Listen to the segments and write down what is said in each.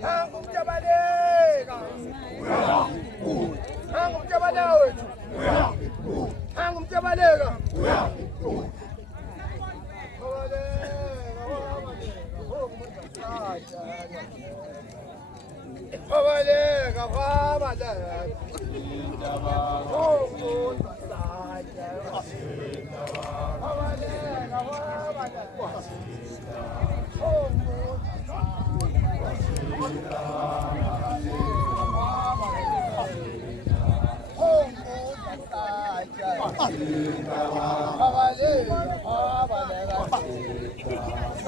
Tangu mjabaleka. Tangu mjabaleka wetu. Tangu mjabaleka. Babaleka, babaleka. Oh,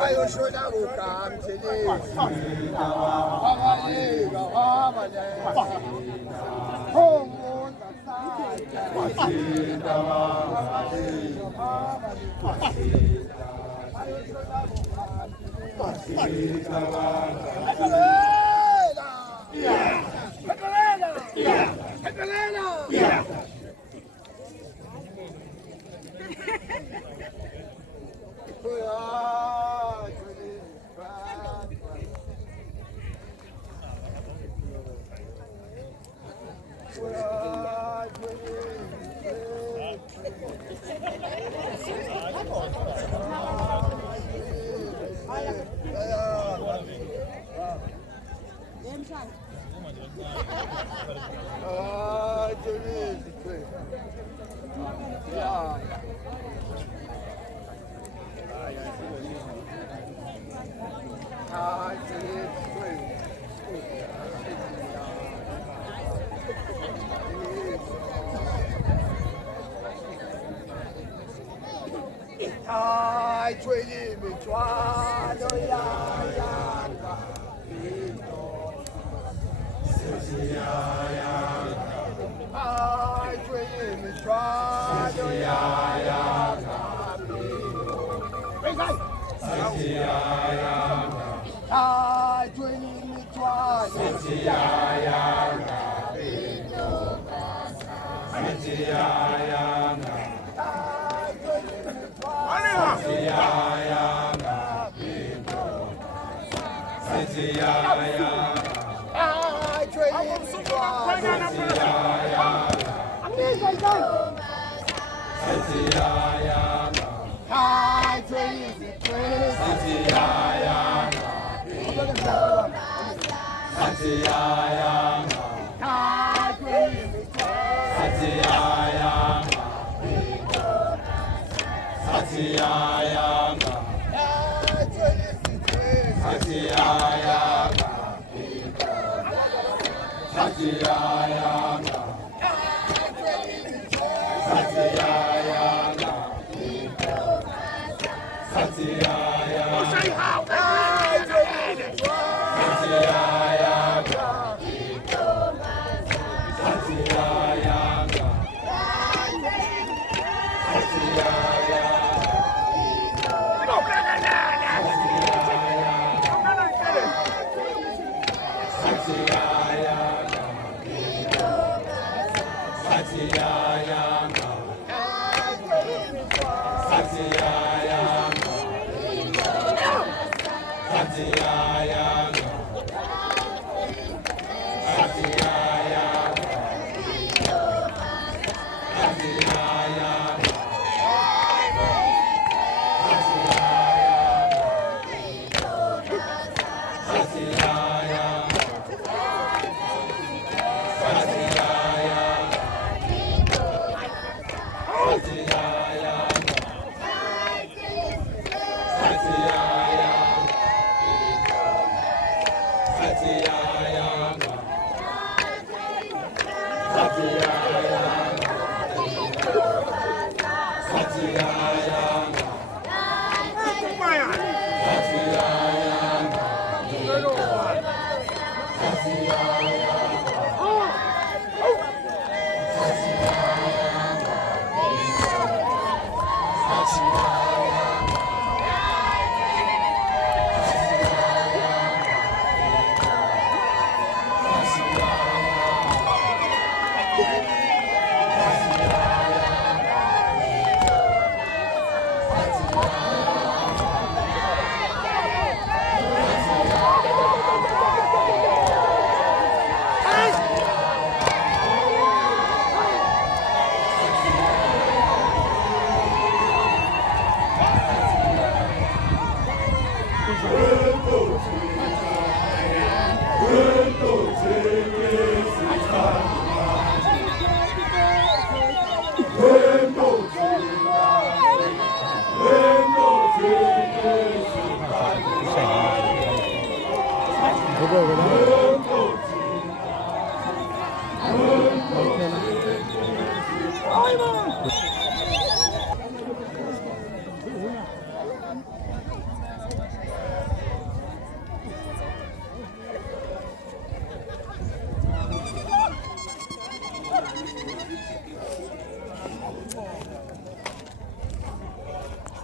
ayoshoda kukamthele ai tweli mitwalo ya Yanga ai tweli mitwalo ya Yanga ai tweli mitwalo ya Yanga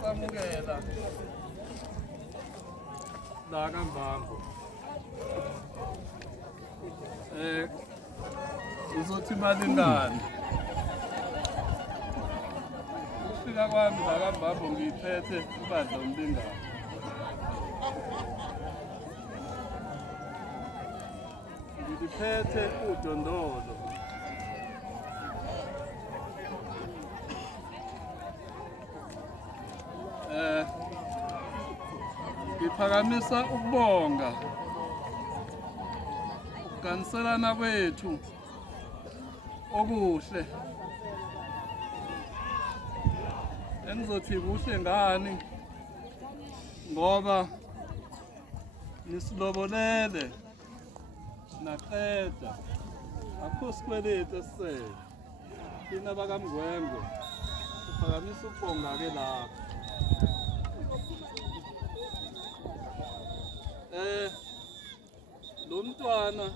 samukela la kaMbambo uzothi malingana ukufika kwami la kaMbambo ngiyiphethe ibandla umlingana ngiphethe uDondolo ngiphakamisa ukubonga ukuganiselana kwethu okuhle engizothi kuhle ngani ngoba nisilobolele naqeda akho sikweletu esisele thina bakaMngwengwe uphakamisa ukubonga-ke lapho lo mntwana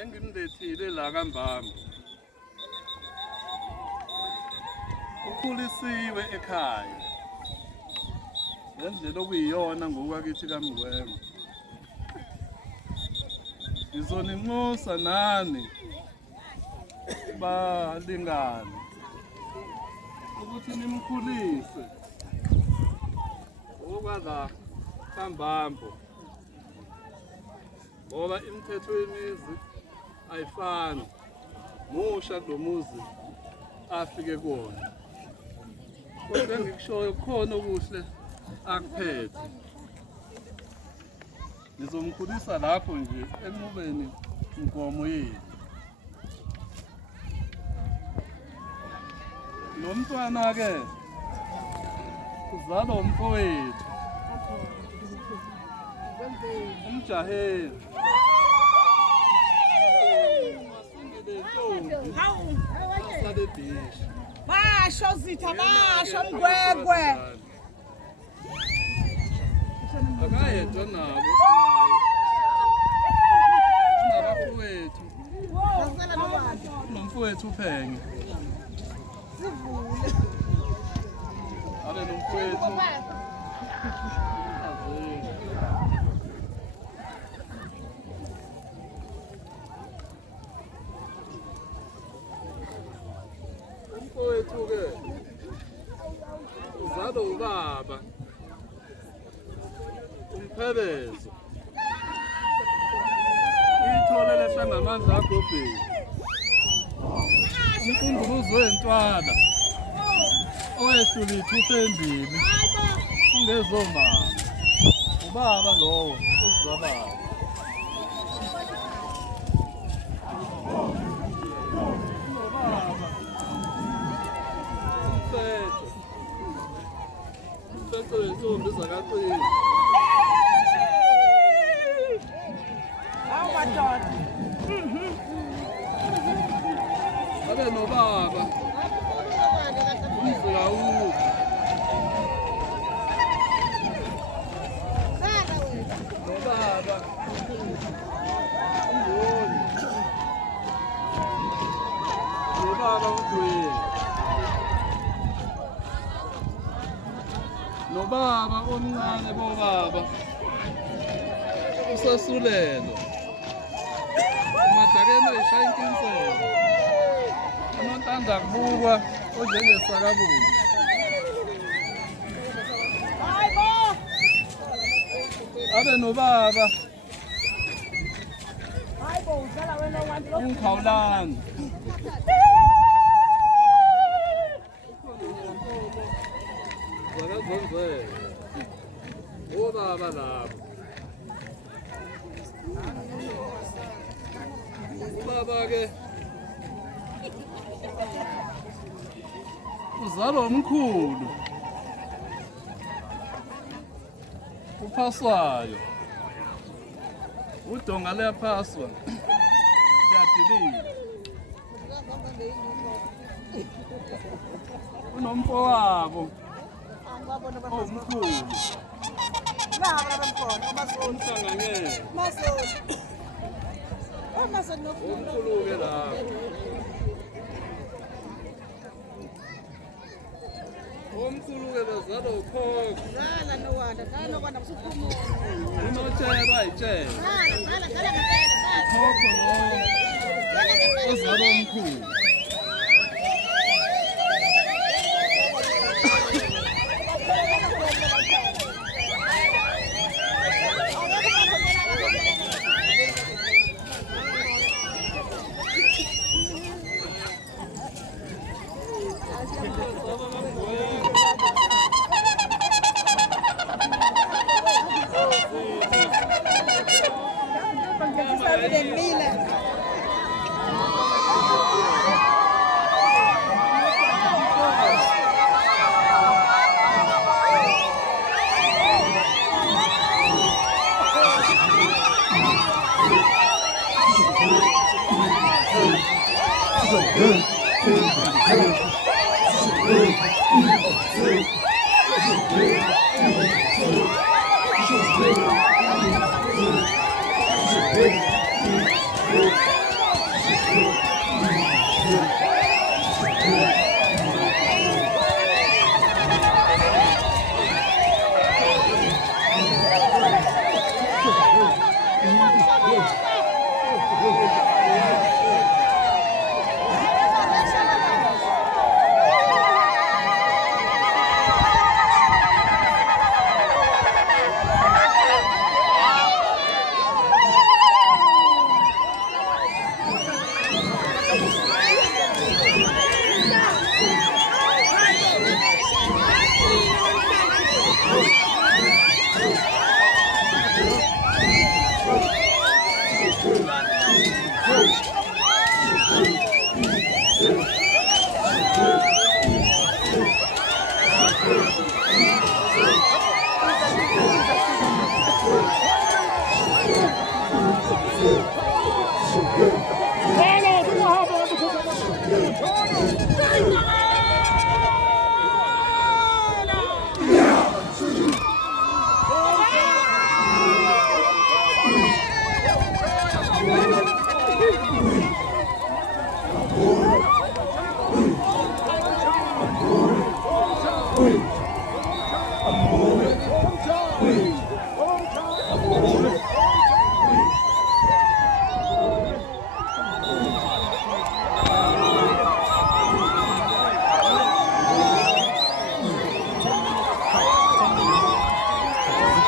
engimlethile la kaMbambo ukhulisiwe ekhaya ngendlela okuyiyona ngokwakithi kaMngwengwe ngizoninxusa nani balingane ukuthi nimkhulise okwala kaMbambo ngoba imithetho yemizi ayifani musha kulomuzi afike kuwona kodwa engikushoyo khona okuhle akuphethe ngizomkhulisa lapho nje enqubeni inkomo yethu lo mntwana-ke uzalwa umfowethu umjaheli asalebhishi basho zitha basho Mngwengwe akayedwa nabo nabafowethu nomfowethu uPhenge sivule abe nomfowethu umfowethu-ke uzalwa ubaba uMphelezo ithole lehlangamandla agobheni umqunguluzi wentwana owehlula ithupha embili ungezomama ubaba lowo uzibababa umfetho wentombi zakaqini awu madoda abe nobaba umzukawuku nobaba umboni nobaba uDweni nobaba omncane bobaba uSasulelo uMadakeni ayishaya inkinselo uNontanda kubukwa onjengesakabuli abe nobaba uNkhawulani zakazonzela obaba labo ubaba-ke uzalwa umkhulu uPhaswayo udonga liyaphaswa liyadilika unomfowabo omkhulu umhlanganyela omkhulu-ke lapho omkhulu-ke bazalwa ukhokho unotshelwa yitshela ukhokho lo ozalwa omkhulu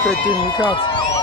Petty Mikats.